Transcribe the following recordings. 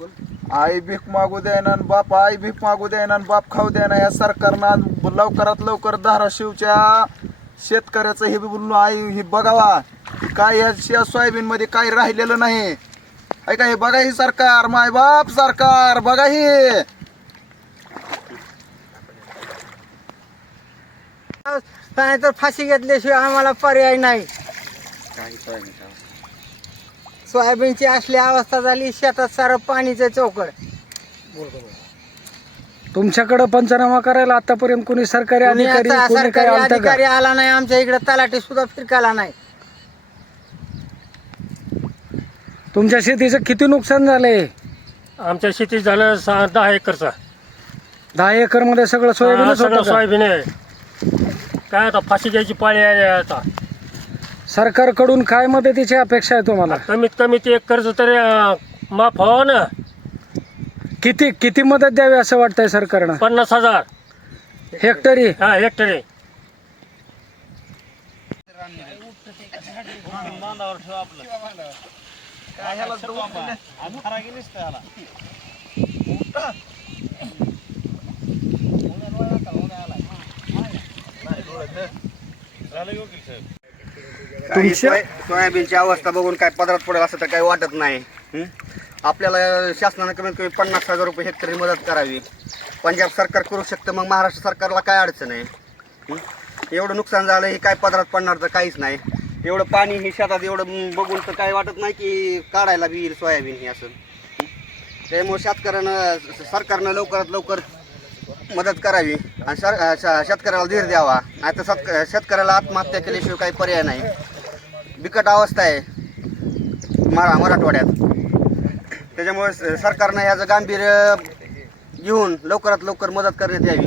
आई भीक मागू द्यायना आणि बाप आई भीक मागू द्यायना आणि बाप खाऊ द्यायना या सरकारनं आज लवकरात लवकर धाराशिवच्या शेतकऱ्याचं हे बोलून आई हे बघावा. काय या या सोयाबीन मध्ये काय राहिलेलं नाही. ऐका हे बघा ही सरकार माय बाप सरकार बघा ही. नाही तर फाशी घेतल्याशिवाय आम्हाला पर्याय नाही. सोयाबीनची असली अवस्था झाली शेतात सारं पाणीचं चौकड. तुमच्याकडे पंचनामा करायला आतापर्यंत कोणी सरकारी अधिकारी कोणी सरकारी आलतं का? अधिकारी आला नाही आमच्या इकडे तलाठी सुद्धा फिरकाला नाही. तुमच्या शेतीचं किती नुकसान झालंय? आमच्या शेतीत झालं सहा दहा एकरचा. दहा एकरमध्ये सगळं सोयाबीनच सगळं होतं का? सोयाबीन आहे. काय आता फाशी घ्यायची पाळी आहे आता. सरकारकडून काय मदतीची अपेक्षा आहे तुम्हाला? कमीत कमी ते एक कर्ज तरी अं, माफ व्हावं ना. किती किती मदत द्यावी असं वाटतंय सरकारनं? पन्नास हजार. हेक्टरी? हा हेक्टरी. सोयाबीनची अवस्था बघून काय पदरात पडेल असं तर काही वाटत नाही. हं? आपल्याला शासनानं कमीत कमी पन्नास हजार रुपये हेक्टरी मदत करावी. पंजाब सरकार करू शकतं मग महाराष्ट्र सरकारला काय अडचण आहे? हं? एवढं नुकसान झालं हे काय पदरात पडणार तर काहीच नाही. एवढं पाणी हे शेतात एवढं बघून तर काय वाटत नाही की काढायला बी येईल सोयाबीन हे असं. हं? त्यामुळे शेतकऱ्यानं सरकारनं लवकरात लवकर मदत करावी. आणि सर श- शेतकऱ्याला धीर द्यावा. नाही तर शेतकऱ्याला आत्महत्या केल्याशिवाय काही पर्याय नाही. बिकट अवस्था आहे मरा मराठवाड्यात. त्याच्यामुळे स- सरकारनं ह्याचं गांभीर्य घेऊन लवकरात लवकर मदत करण्यात यावी.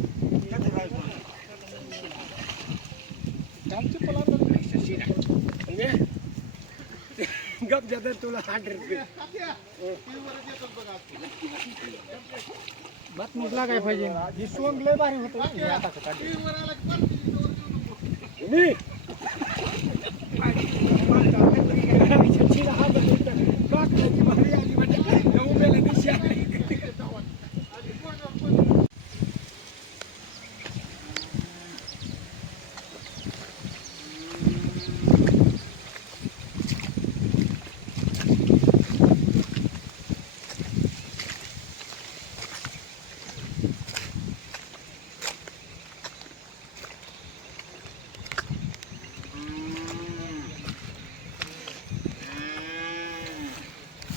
गप जातात तुला साठ रुपये. बात म्हटला काय पाहिजे? ही लय भारी होत. मी?